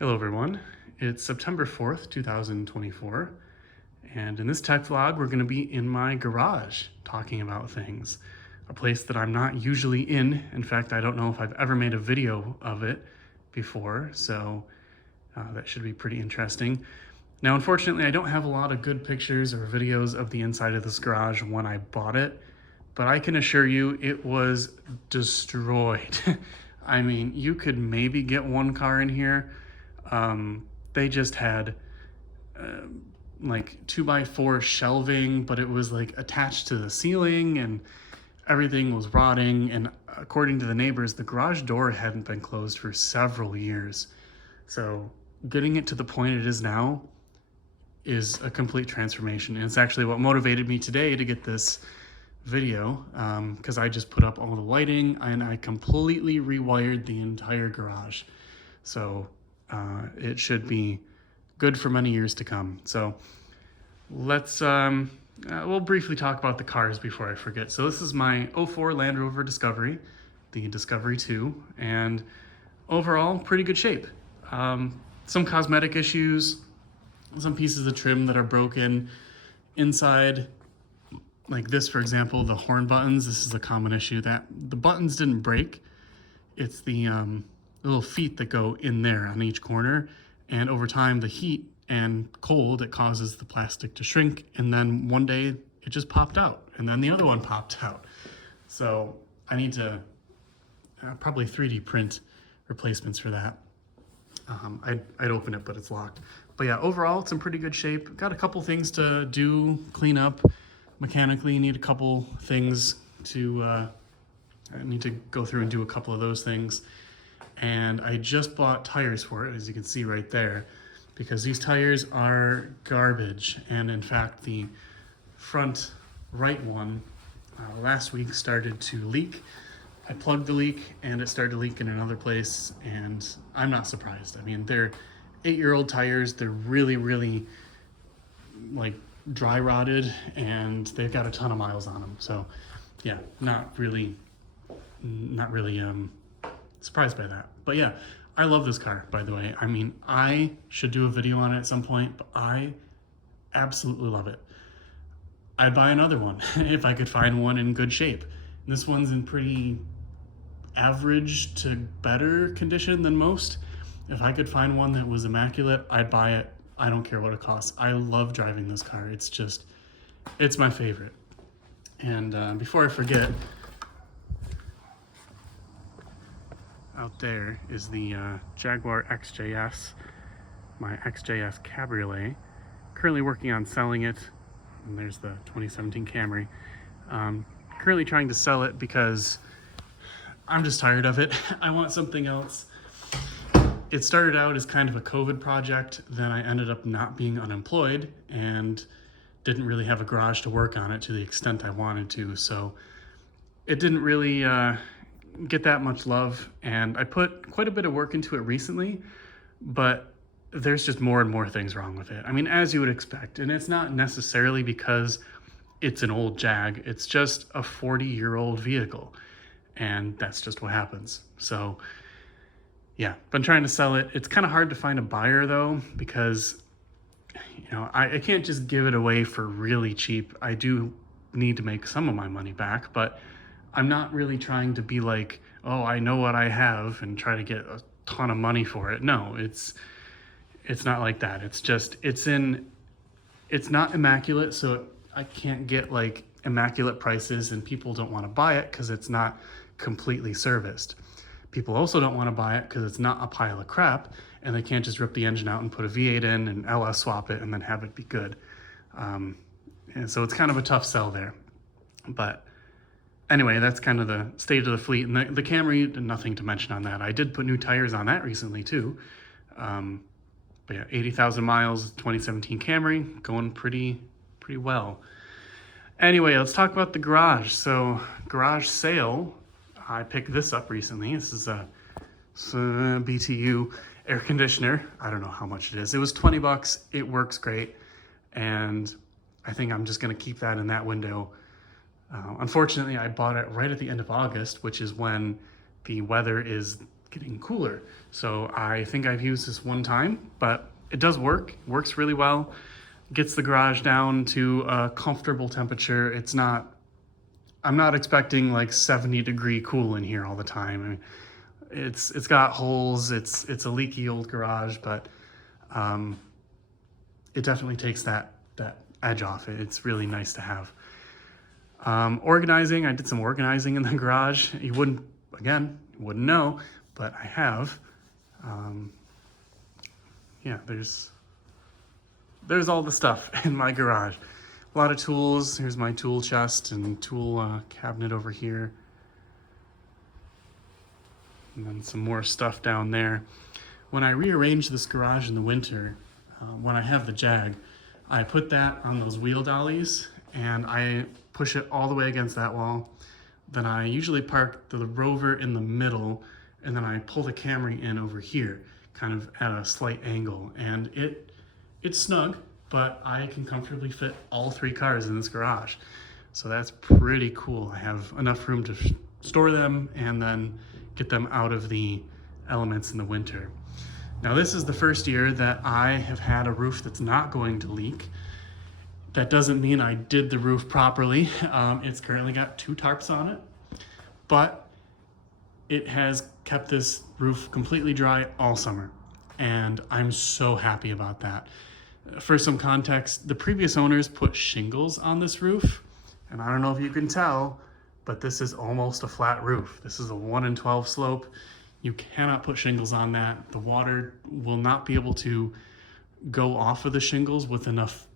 Hello everyone, it's September 4th, 2024, and in this tech vlog we're going to be in my garage talking about things. A place that I'm not usually in. In fact, I don't know if I've ever made a video of it before, so that should be pretty interesting. Now, unfortunately, I don't have a lot of good pictures or videos of the inside of this garage when I bought it, but I can assure you it was destroyed. I mean, you could maybe get one car in here. They just had like 2x4 shelving, but it was like attached to the ceiling and everything was rotting. And according to the neighbors, the garage door hadn't been closed for several years. So getting it to the point it is now is a complete transformation. And it's actually what motivated me today to get this video, because I just put up all the lighting and I completely rewired the entire garage. So it should be good for many years to come. So let's, we'll briefly talk about the cars before I forget. So this is my 04 Land Rover Discovery, the Discovery 2, and overall pretty good shape. Some cosmetic issues, some pieces of trim that are broken inside, like this, for example, the horn buttons. This is a common issue, that the buttons didn't break. It's the little feet that go in there on each corner, and over time the heat and cold, it causes the plastic to shrink, and then one day it just popped out, and then the other one popped out. So I need to probably 3D print replacements for that. I'd open it, but it's locked. But yeah, overall it's in pretty good shape. Got a couple things to do, clean up mechanically. Need a couple things to I need to go through and do a couple of those things. And I just bought tires for it, as you can see right there, because these tires are garbage. And in fact, the front right one last week started to leak. I plugged the leak and it started to leak in another place, and I'm not surprised. I mean, they're 8-year-old tires. They're really like dry rotted, and they've got a ton of miles on them. So yeah, not really surprised by that. But yeah, I love this car, by the way. I mean, I should do a video on it at some point, but I absolutely love it. I'd buy another one if I could find one in good shape. This one's in pretty average to better condition than most. If I could find one that was immaculate, I'd buy it. I don't care what it costs. I love driving this car. It's my favorite. And before I forget, out there is the Jaguar XJS, my XJS Cabriolet. Currently working on selling it. And there's the 2017 Camry. Currently trying to sell it because I'm just tired of it. I want something else. It started out as kind of a COVID project. Then I ended up not being unemployed and didn't really have a garage to work on it to the extent I wanted to. So it didn't really get that much love. And I put quite a bit of work into it recently, but there's just more and more things wrong with it. I mean, as you would expect. And it's not necessarily because it's an old Jag. It's just a 40-year-old vehicle. And that's just what happens. So yeah, been trying to sell it. It's kind of hard to find a buyer though, because I can't just give it away for really cheap. I do need to make some of my money back, but I'm not really trying to be like, oh, I know what I have and try to get a ton of money for it. No, it's not like that. It's just, it's not immaculate, so I can't get like immaculate prices, and people don't want to buy it because it's not completely serviced. People also don't want to buy it because it's not a pile of crap, and they can't just rip the engine out and put a V8 in and LS swap it and then have it be good. And so it's kind of a tough sell there. But anyway, that's kind of the state of the fleet. And the Camry, nothing to mention on that. I did put new tires on that recently too. But yeah, 80,000 miles, 2017 Camry, going pretty well. Anyway, let's talk about the garage. So garage sale, I picked this up recently. This is a BTU air conditioner. I don't know how much it is. It was 20 bucks. It works great. And I think I'm just gonna keep that in that window. Unfortunately, I bought it right at the end of August, which is when the weather is getting cooler. So I think I've used this one time, but it does work. It works really well. Gets the garage down to a comfortable temperature. I'm not expecting like 70-degree cool in here all the time. I mean, it's got holes. It's a leaky old garage, but it definitely takes that edge off it. It's really nice to have. Organizing, I did some organizing in the garage. You wouldn't know, but I have. Yeah, there's all the stuff in my garage. A lot of tools. Here's my tool chest and tool cabinet over here. And then some more stuff down there. When I rearrange this garage in the winter, when I have the Jag, I put that on those wheel dollies and I push it all the way against that wall. Then I usually park the Rover in the middle, and then I pull the Camry in over here, kind of at a slight angle. And it's snug, but I can comfortably fit all 3 cars in this garage. So that's pretty cool. I have enough room to store them and then get them out of the elements in the winter. Now this is the first year that I have had a roof that's not going to leak. That doesn't mean I did the roof properly. It's currently got 2 tarps on it, but it has kept this roof completely dry all summer. And I'm so happy about that. For some context, the previous owners put shingles on this roof. And I don't know if you can tell, but this is almost a flat roof. This is a 1 in 12 slope. You cannot put shingles on that. The water will not be able to go off of the shingles with enough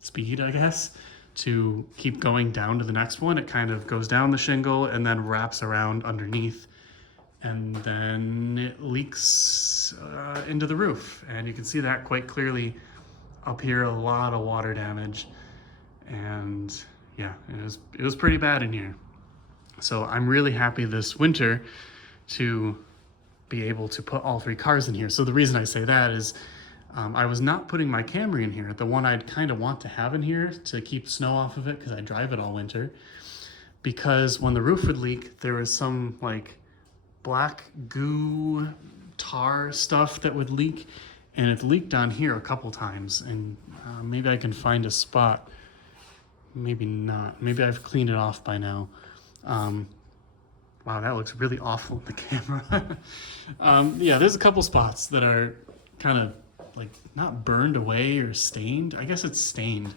speed, I guess, to keep going down to the next one. It kind of goes down the shingle and then wraps around underneath, and then it leaks into the roof. And you can see that quite clearly up here. A lot of water damage, and yeah, it was pretty bad in here. So I'm really happy this winter to be able to put all 3 cars in here. So the reason I say that is I was not putting my Camry in here, the one I'd kind of want to have in here to keep snow off of it because I drive it all winter. Because when the roof would leak, there was some like black goo tar stuff that would leak, and it leaked on here a couple times. And maybe I can find a spot. Maybe not. Maybe I've cleaned it off by now. Wow, that looks really awful in the camera. Yeah, there's a couple spots that are kind of like not burned away or stained. I guess it's stained.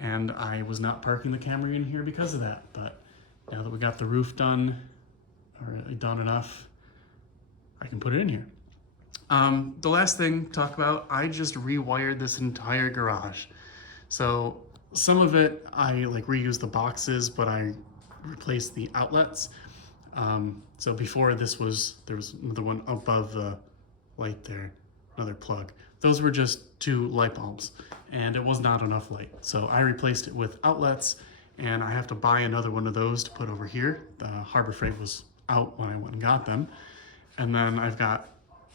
And I was not parking the Camry in here because of that. But now that we got the roof done, or done enough, I can put it in here. The last thing to talk about, I just rewired this entire garage. So some of it, I like reused the boxes, but I replaced the outlets. So before there was another one above the light there, another plug. Those were just 2 light bulbs, and it was not enough light. So I replaced it with outlets, and I have to buy another one of those to put over here. The Harbor Freight was out when I went and got them. And then I've got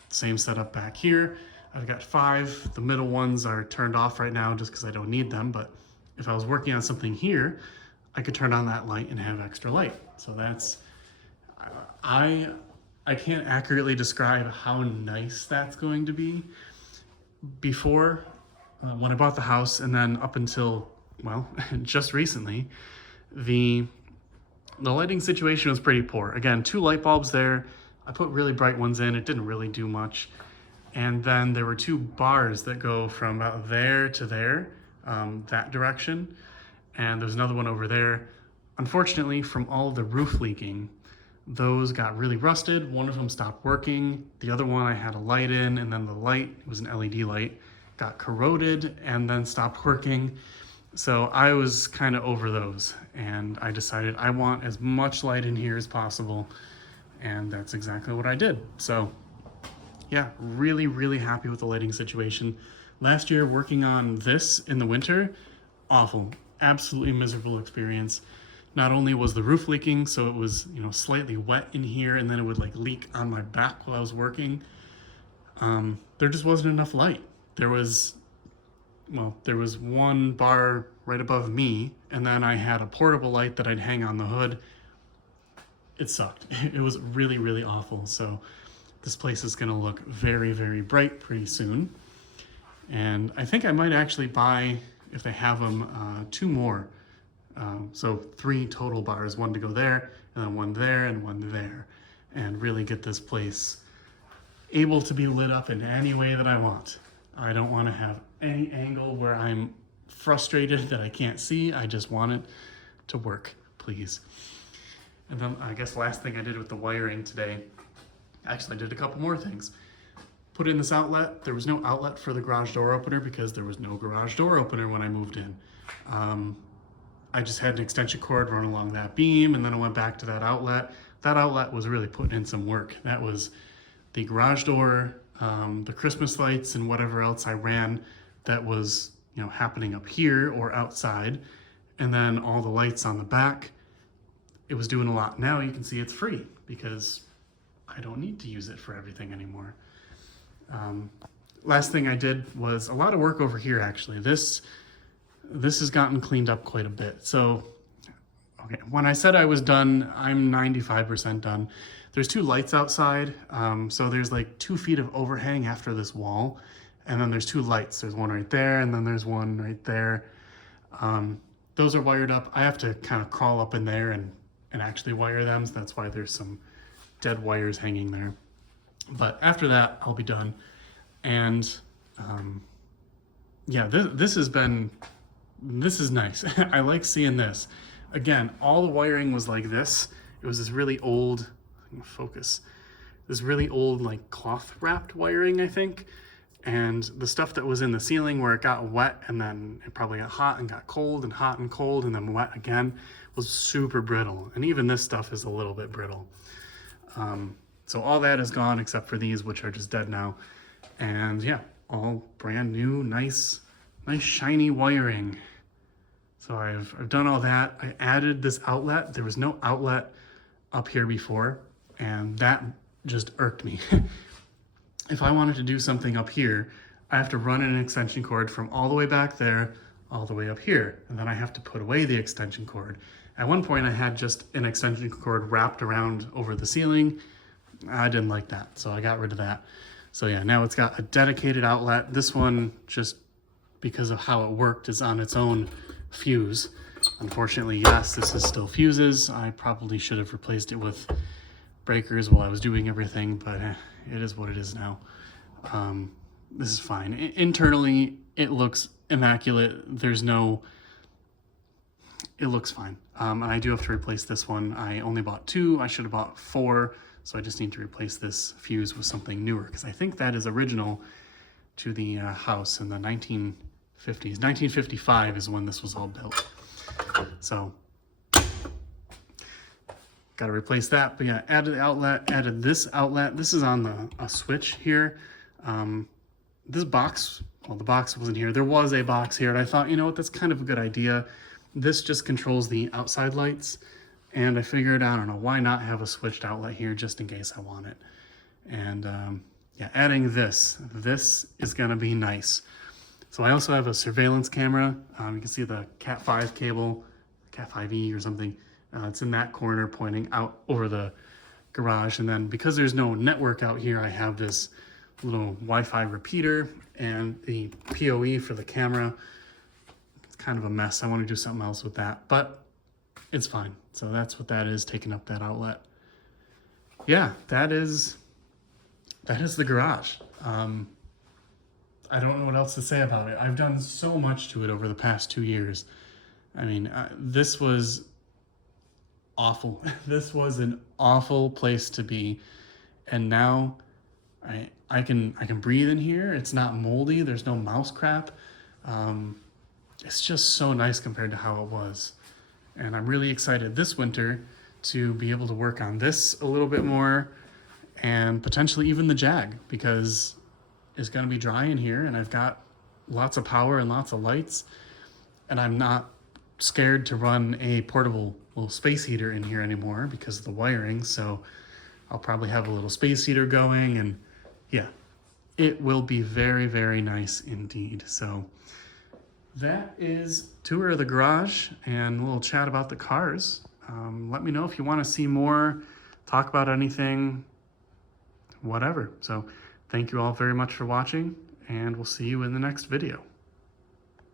the same setup back here. I've got 5. The middle ones are turned off right now just because I don't need them. But if I was working on something here, I could turn on that light and have extra light. So that's, I can't accurately describe how nice that's going to be. Before, when I bought the house, and then up until, well, just recently, the lighting situation was pretty poor. Again, 2 light bulbs there. I put really bright ones in. It didn't really do much. And then there were 2 bars that go from about there to there, that direction. And there's another one over there. Unfortunately, from all of the roof leaking, those got really rusted. One of them stopped working. The other one I had a light in, and then the light, it was an LED light, got corroded and then stopped working. So I was kind of over those, and I decided I want as much light in here as possible, and that's exactly what I did. So yeah, really, really happy with the lighting situation. Last year, working on this in the winter, awful, absolutely miserable experience. Not only was the roof leaking, so it was, slightly wet in here, and then it would like leak on my back while I was working. There just wasn't enough light. There was 1 bar right above me, and then I had a portable light that I'd hang on the hood. It sucked. It was really, really awful. So This place is gonna look very, very bright pretty soon. And I think I might actually buy, if they have them, 2 more. So 3 total bars, 1 to go there, and then 1 there, and 1 there. And really get this place able to be lit up in any way that I want. I don't want to have any angle where I'm frustrated that I can't see. I just want it to work, please. And then I guess last thing I did with the wiring today, actually I did a couple more things. Put in this outlet. There was no outlet for the garage door opener because there was no garage door opener when I moved in. I just had an extension cord run along that beam, and then I went back to that outlet. That outlet was really putting in some work. That was the garage door, the Christmas lights, and whatever else I ran that was, you know, happening up here or outside, and then all the lights on the back. It was doing a lot. Now you can see it's free because I don't need to use it for everything anymore. Last thing I did was a lot of work over here, actually. This has gotten cleaned up quite a bit. So, okay, when I said I was done, I'm 95% done. There's 2 lights outside. So there's like 2 feet of overhang after this wall. And then there's 2 lights. There's one right there, and then there's one right there. Those are wired up. I have to kind of crawl up in there and actually wire them. So that's why there's some dead wires hanging there. But after that, I'll be done. And yeah, this is nice. I like seeing this. Again, all the wiring was like this. It was this really old, focus, this really old like cloth wrapped wiring, I think. And the stuff that was in the ceiling where it got wet and then it probably got hot and got cold and hot and cold and then wet again was super brittle. And even this stuff is a little bit brittle. So all that is gone except for these, which are just dead now. And yeah, all brand new, nice shiny wiring. So I've done all that. I added this outlet. There was no outlet up here before, and that just irked me. If I wanted to do something up here, I have to run an extension cord from all the way back there, all the way up here, and then I have to put away the extension cord. At one point I had just an extension cord wrapped around over the ceiling. I didn't like that, so I got rid of that. So yeah, now it's got a dedicated outlet. This one, just because of how it worked, is on its own fuse. Unfortunately, yes, this is still fuses. I probably should have replaced it with breakers while I was doing everything, but it is what it is now. This is fine. Internally, it looks immaculate. It looks fine. And I do have to replace this one. I only bought 2. I should have bought 4. So I just need to replace this fuse with something newer, because I think that is original to the house in the 1950s. 1955 is when this was all built. So got to replace that. But yeah, added the outlet, added this outlet. This is on a switch here. This box, well, the box wasn't here. There was a box here, and I thought, you know what, that's kind of a good idea. This just controls the outside lights. And I figured, I don't know, why not have a switched outlet here just in case I want it. And yeah, adding this is gonna be nice. So I also have a surveillance camera. You can see the Cat 5 cable, Cat 5e or something. It's in that corner pointing out over the garage. And then because there's no network out here, I have this little Wi-Fi repeater and the PoE for the camera. It's kind of a mess. I want to do something else with that, but it's fine. So that's what that is, taking up that outlet. Yeah, that is the garage. I don't know what else to say about it. I've done so much to it over the past 2 years. I mean, this was awful. This was an awful place to be. And now I can breathe in here. It's not moldy. There's no mouse crap. It's just so nice compared to how it was. And I'm really excited this winter to be able to work on this a little bit more, and potentially even the Jag, because it's going to be dry in here and I've got lots of power and lots of lights, and I'm not scared to run a portable little space heater in here anymore because of the wiring. So I'll probably have a little space heater going, and yeah, it will be very, very nice indeed. So that is tour of the garage and a little chat about the cars. Let me know if you want to see more, talk about anything, whatever. So thank you all very much for watching, and we'll see you in the next video.